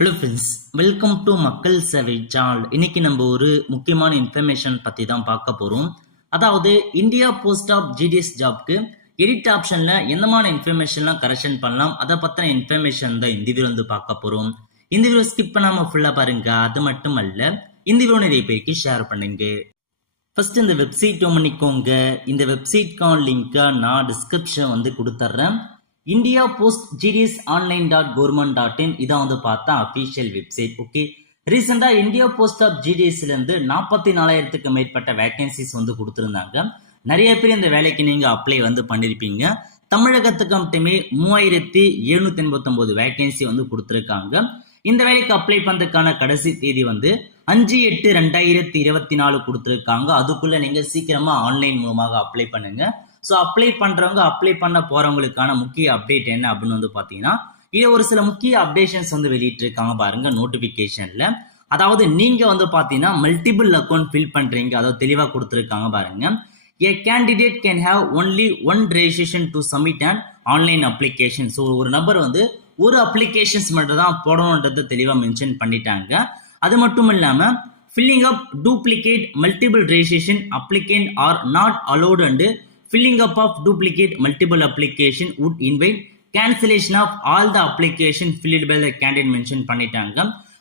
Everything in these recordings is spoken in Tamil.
ஹலோ ஃப்ரெண்ட்ஸ், வெல்கம் டு மக்கள் சேவை சேனல். இன்னைக்கு நம்ம ஒரு முக்கியமான இன்ஃபர்மேஷன் பற்றி தான் பார்க்க போகிறோம். அதாவது இந்தியா போஸ்ட் ஆஃப் ஜிடிஎஸ் ஜாப்க்கு எடிட் ஆப்ஷனில் எந்தமான இன்ஃபர்மேஷன்லாம் கரெக்ஷன் பண்ணலாம், அதை பற்றின இன்ஃபர்மேஷன் தான் இந்த வீடியோ வந்து பார்க்க போகிறோம். இந்த வீடியோ ஸ்கிப் பண்ணாமல் ஃபுல்லாக பாருங்க. அது மட்டும் அல்ல, இந்த வீடியோ நிறைய பேருக்கு ஷேர் பண்ணுங்க. ஃபர்ஸ்ட் இந்த வெப்சைட் பண்ணிக்கோங்க. இந்த வெப்சைட்கான லிங்கை நான் டிஸ்கிரிப்ஷன் வந்து கொடுத்துட்றேன். இந்தியா போஸ்ட் ஜிடிஎஸ் online.government.in இதான் வந்து பார்த்தா அஃபீஷியல் வெப்சைட். ஓகே, ரீசெண்டாக இந்தியா போஸ்ட் ஆஃப் ஜிடிஎஸ்லேருந்து 44,000க்கு மேற்பட்ட வேகன்சிஸ் வந்து கொடுத்துருந்தாங்க. நிறைய பேர் இந்த வேலைக்கு நீங்கள் அப்ளை வந்து பண்ணியிருப்பீங்க. தமிழகத்துக்கு மட்டுமே 3,789 வேகன்சி வந்து கொடுத்துருக்காங்க. இந்த வேலைக்கு அப்ளை பண்ணுறதுக்கான கடைசி தேதி வந்து 5/8/2024 கொடுத்துருக்காங்க. அதுக்குள்ளே நீங்கள் சீக்கிரமாக ஆன்லைன் மூலமாக அப்ளை பண்ணுங்க. ஸோ அப்ளை பண்ணுறவங்க, அப்ளை பண்ண போகிறவங்களுக்கான முக்கிய அப்டேட் என்ன அப்படின்னு வந்து பார்த்தீங்கன்னா, இது ஒரு சில முக்கிய அப்டேஷன்ஸ் வந்து வெளியிட்டிருக்காங்க பாருங்க நோட்டிஃபிகேஷனில். அதாவது நீங்கள் வந்து பார்த்தீங்கன்னா மல்டிபிள் அக்கௌண்ட் ஃபில் பண்ணுறீங்க, அதாவது தெளிவாக கொடுத்துருக்காங்க பாருங்க. A candidate can have only one registration to submit an online application. So ஒரு நபர் வந்து ஒரு அப்ளிகேஷன்ஸ் மட்டும் தான் போடணுன்றதை தெளிவாக மென்ஷன் பண்ணிட்டாங்க. அது மட்டும் இல்லாமல் filling up duplicate multiple registration applicant are not allowed and filling up of duplicate multiple application would invite cancellation of all the application filled by the candidate mention பண்ணிட்டாங்க.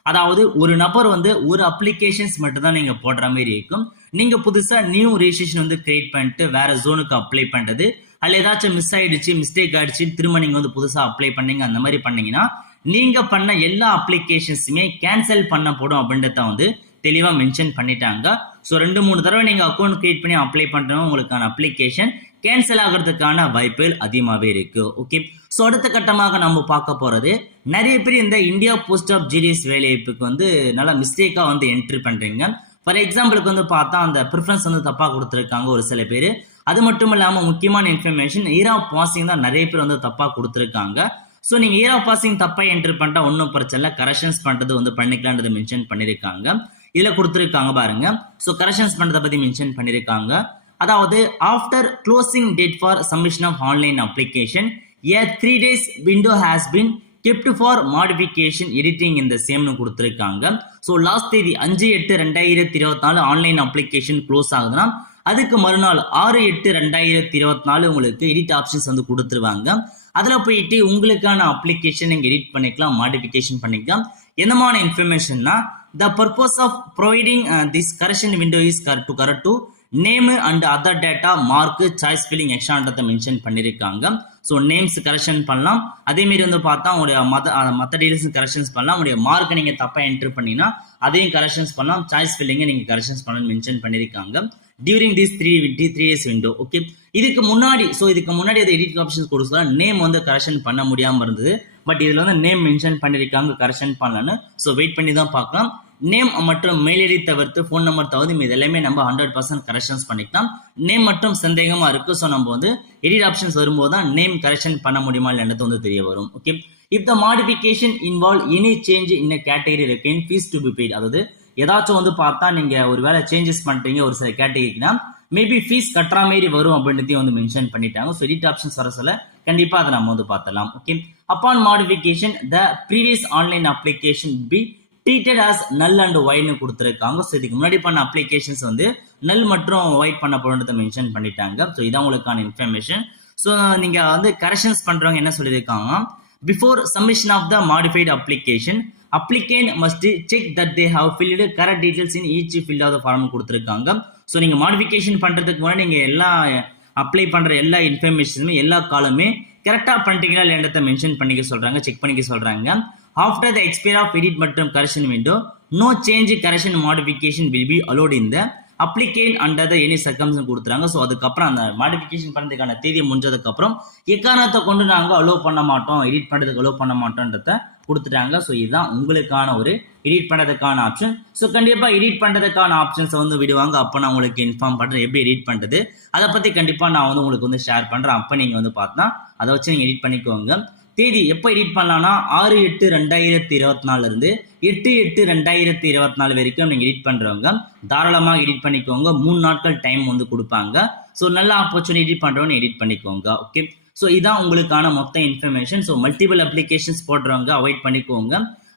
அதாவது ஒரு நபர் வந்து ஒரு அப்ளிகேஷன்ஸ் மட்டும் தான் நீங்க போடுற மாதிரி இருக்கும். நீங்க புதுசா நியூ ரெஜிஸ்ட்ரேஷன் வந்து கிரியேட் பண்ணிட்டு வேற ஜோனுக்கு அப்ளை பண்றது, அதுல ஏதாச்சும் மிஸ் ஆயிடுச்சு, மிஸ்டேக் ஆயிடுச்சு, திரும்ப நீங்க வந்து புதுசா அப்ளை பண்ணீங்க, அந்த மாதிரி பண்ணீங்கன்னா நீங்க பண்ண எல்லா அப்ளிகேஷன்ஸுமே கேன்சல் பண்ணப்படும் அப்படின்றத வந்து தெளிவா மென்ஷன் பண்ணிட்டாங்க. ஸோ 2-3 தடவை நீங்க அக்கௌண்ட் கிரியேட் பண்ணி அப்ளை பண்றோம், உங்களுக்கான அப்ளிகேஷன் கேன்சல் ஆகிறதுக்கான வாய்ப்புகள் அதிகமாகவே இருக்கு. ஓகே, ஸோ அடுத்த கட்டமாக நம்ம பார்க்க போறது, நிறைய பேர் இந்த இந்தியா போஸ்ட் ஆஃப் ஜிடிஎஸ் வேலைவாய்ப்புக்கு வந்து நல்லா மிஸ்டேக்கா வந்து என்ட்ரி பண்றீங்க. ஃபார் எக்ஸாம்பிளுக்கு வந்து பார்த்தா அந்த ப்ரிஃபரன்ஸ் வந்து தப்பா கொடுத்துருக்காங்க ஒரு சில பேர். அது மட்டும் இல்லாம முக்கியமான இன்ஃபர்மேஷன், இயர் ஆஃப் பாசிங் தான் நிறைய பேர் வந்து தப்பா கொடுத்துருக்காங்க. ஸோ நீங்க இயர் ஆஃப் பாசிங் தப்பா என்ட்ரி பண்ணிட்டா ஒன்றும் பிரச்சனை இல்லை, கரெக்ஷன்ஸ் பண்றது வந்து பண்ணிக்கலான்றது மென்ஷன் பண்ணிருக்காங்க. இதுல கொடுத்துருக்காங்க பாருங்க. ஸோ கரெக்ஷன்ஸ் பண்றதை பத்தி மென்ஷன் பண்ணிருக்காங்க. அதாவது after closing date for submission of online application a 3 days window has been kept for modification editing in the same கொடுத்துருக்காங்க. ஸோ லாஸ்ட் தேதி 5/8/2024 ஆன்லைன் அப்ளிகேஷன் க்ளோஸ் ஆகுதுன்னா அதுக்கு மறுநாள் 6/8/2024 உங்களுக்கு எடிட் ஆப்ஷன்ஸ் வந்து கொடுத்துருவாங்க. அதில் போயிட்டு உங்களுக்கான அப்ளிகேஷன் நீங்கள் எடிட் பண்ணிக்கலாம், மாடிஃபிகேஷன் பண்ணிக்கலாம். என்னமான இன்ஃபர்மேஷன்னா, the purpose of providing this correction window is to correct to name and other data mark choice filling எக்ஸ்ட்ரான்றதை மென்ஷன் பண்ணியிருக்காங்க. ஸோ நேம்ஸ் கரெக்ஷன் பண்ணலாம், அதேமாரி வந்து பார்த்தா உங்களுடைய மற்ற டீடைல்ஸ் கரெக்ஷன்ஸ் பண்ணலாம். உங்களுடைய மார்க்கை நீங்கள் தப்பாக என்ட்ரு பண்ணினா அதையும் கரெக்ஷன்ஸ் பண்ணலாம், சாய்ஸ் ஃபில்லிங்கை நீங்கள் கரெக்ஷன்ஸ் பண்ணணும்னு மென்ஷன் பண்ணியிருக்காங்க during this 3 days window. Okay, இதுக்கு முன்னாடி அது எடிட் ஆப்ஷன்ஸ் கொடுத்தா நேம் வந்து கரெக்ஷன் பண்ண முடியாமல் இருந்தது. பட் இதில் வந்து நேம் மென்ஷன் பண்ணியிருக்காங்க கரெக்ஷன் பண்ணலான்னு. ஸோ வெயிட் பண்ணி தான் பார்க்கலாம். நேம் மற்றும் மெயில் ஐடி தவிர்த்து ஃபோன் நம்பர் தவிர்த்து இது எல்லாமே நம்ம 100% கரெக்ஷன்ஸ் பண்ணிக்கலாம். நேம் மட்டும் சந்தேகமா இருக்கு. ஸோ நம்ம வந்து எடிட் ஆப்ஷன்ஸ் வரும்போது தான் நேம் கரெக்ஷன் பண்ண முடியுமா இல்லைன்றது வந்து தெரிய வரும். Okay, if the modification involve any change in category requiring fees to be paid. அதாவது ஏதாச்சும் வந்து பார்த்தா நீங்க ஒரு வேலை சேஞ்சஸ் பண்றீங்க ஒரு சில கேட்டகரிக்குனா மேபி ஃபீஸ் கட்டுற மாதிரி வரும் அப்படின்றதையும் வந்து மென்ஷன் பண்ணிட்டாங்க. ஸோ எடிட் ஆப்ஷன்ஸ் வர சொல்ல கண்டிப்பா அதை நம்ம வந்து பார்த்தலாம். Okay, upon modification the previous online application be treated as null அண்ட் ஒயிட்னு கொடுத்துருக்காங்க. ஸோ இதுக்கு முன்னாடி பண்ண அப்ளிகேஷன்ஸ் வந்து நல் மற்றும் ஒயிட் பண்ணப்படுறதை மென்ஷன் பண்ணிட்டாங்க. ஸோ இதான் உங்களுக்கான இன்ஃபர்மேஷன். ஸோ நீங்க வந்து கரெக்ஷன்ஸ் பண்றவங்க என்ன சொல்லியிருக்காங்க, before submission of the modified application applicant must check that they have filled correct details in each field of the form கொடுத்துருக்காங்க. ஸோ நீங்க மாடிஃபிகேஷன் பண்றதுக்கு முன்னாடி நீங்க எல்லா அப்ளை பண்ற எல்லா இன்ஃபர்மேஷனுமே எல்லா காலமே கரெக்டா பண்ணிட்டீங்களா இல்லைன்றத மென்ஷன் பண்ணிக்க சொல்றாங்க, செக் பண்ணிக்க சொல்றாங்க. After the expire of edit மற்றும் correction window no change correction modification will be allowed in the application under the any circumstances கொடுத்துறாங்க. ஸோ அதுக்கப்புறம் அந்த மாடிஃபிகேஷன் பண்ணுறதுக்கான தேதி முடிஞ்சதுக்கு அப்புறம் எக்காரணத்தை கொண்டு நாங்கள் அலோவ் பண்ண மாட்டோம், எடிட் பண்ணுறதுக்கு அலோவ் பண்ண மாட்டோன்றத கொடுத்துட்டாங்க. ஸோ இதுதான் உங்களுக்கான ஒரு எடிட் பண்ணுறதுக்கான ஆப்ஷன். ஸோ கண்டிப்பாக எடிட் பண்ணுறதுக்கான ஆப்ஷன்ஸை வந்து விடுவாங்க. அப்போ நான் உங்களுக்கு இன்ஃபார்ம் பண்ணுறேன் எப்படி எடிட் பண்ணுறது, அதை பற்றி கண்டிப்பாக நான் வந்து உங்களுக்கு வந்து ஷேர் பண்ணுறேன். அப்போ நீங்கள் வந்து பார்த்தா அதை வச்சு நீங்கள் எடிட் பண்ணிக்கோங்க. தேதி எப்போ எடிட் பண்ணலாம்னா 6/8/2024 இருந்து 8/8/2024 வரைக்கும் நீங்கள் எடிட் பண்ணுறவங்க தாராளமாக எடிட் பண்ணிக்கோங்க. 3 நாட்கள் டைம் வந்து கொடுப்பாங்க. ஸோ நல்ல ஆப்பர்ச்சுனிட்டி எடிட் பண்ணுறவங்க எடிட் பண்ணிக்கோங்க. ஓகே, ஸோ இதான் உங்களுக்கான மொத்த இன்ஃபர்மேஷன். ஸோ மல்டிபிள் அப்ளிகேஷன்ஸ் போடுறவங்க அவாய்ட் பண்ணிக்கோங்க.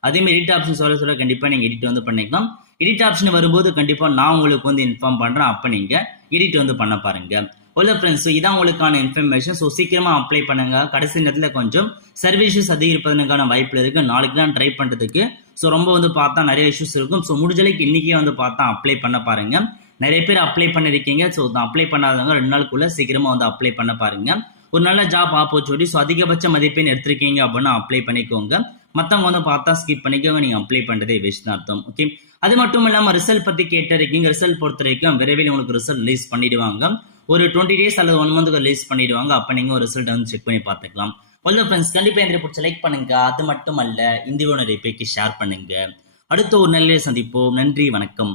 அதே மாதிரி எடிட் ஆப்ஷன் சொல்ல கண்டிப்பா நீங்க எடிட் வந்து பண்ணிக்கலாம். எடிட் ஆப்ஷன் வரும்போது கண்டிப்பா நான் உங்களுக்கு வந்து இன்ஃபார்ம் பண்றேன். அப்ப நீங்க எடிட் வந்து பண்ண பாருங்க. ஓகே ஃப்ரெண்ட்ஸ், இதான் உங்களுக்கான இன்ஃபர்மேஷன். ஸோ சீக்கிரமா அப்ளை பண்ணுங்க. கடைசி நேரத்தில் கொஞ்சம் சர்வீஸ் இஷ்யூஸ் அதிகரிப்பதற்கான வாய்ப்பு இருக்கு. நாளைக்கு தான் ட்ரை பண்றதுக்கு. ஸோ ரொம்ப வந்து பார்த்தா நிறைய இஷ்யூஸ் இருக்கும். ஸோ முடிஞ்ச அளவுக்கு இன்னைக்கே வந்து பார்த்தா அப்ளை பண்ண பாருங்க. நிறைய பேர் அப்ளை பண்ணிருக்கீங்க. ஸோ அப்ளை பண்ணாதவங்க 2 நாளுக்குள்ள சீக்கிரமா வந்து அப்ளை பண்ண பாருங்க. ஒரு நல்ல ஜாப் ஆப்பர்ச்சுனிட்டி. ஸோ அதிகபட்ச மதிப்பெண் எடுத்திருக்கீங்க அப்படின்னா அப்ளை பண்ணிக்கோங்க. மற்றவங்க வந்து பார்த்தா ஸ்கிப் பண்ணிக்கோங்க. நீங்க அப்ளை பண்றதே வேஸ்ட் தான் அர்த்தம். ஓகே, அது மட்டும் இல்லாம ரிசல்ட் பத்தி கேட்டிருக்கீங்க. ரிசல்ட் பொறுத்த வரைக்கும் விரைவில் உங்களுக்கு ரிசல்ட் ரிலீஸ் பண்ணிடுவாங்க. ஒரு 20 டேஸ் அல்லது 1 மந்த்க்கு ரிலீஸ் பண்ணிடுவாங்க. அப்ப நீங்க ஒரு ரிசல்ட் வந்து செக் பண்ணி பார்த்துக்கலாம். ஓகே ஃப்ரெண்ட்ஸ், கண்டிப்பா இந்த பிடிச்ச லைக் பண்ணுங்க. அது மட்டும் அல்ல, இந்த வீடியோ நிறைய பேருக்கு ஷேர் பண்ணுங்க. அடுத்த ஒரு நல்ல சந்திப்போம். நன்றி, வணக்கம்.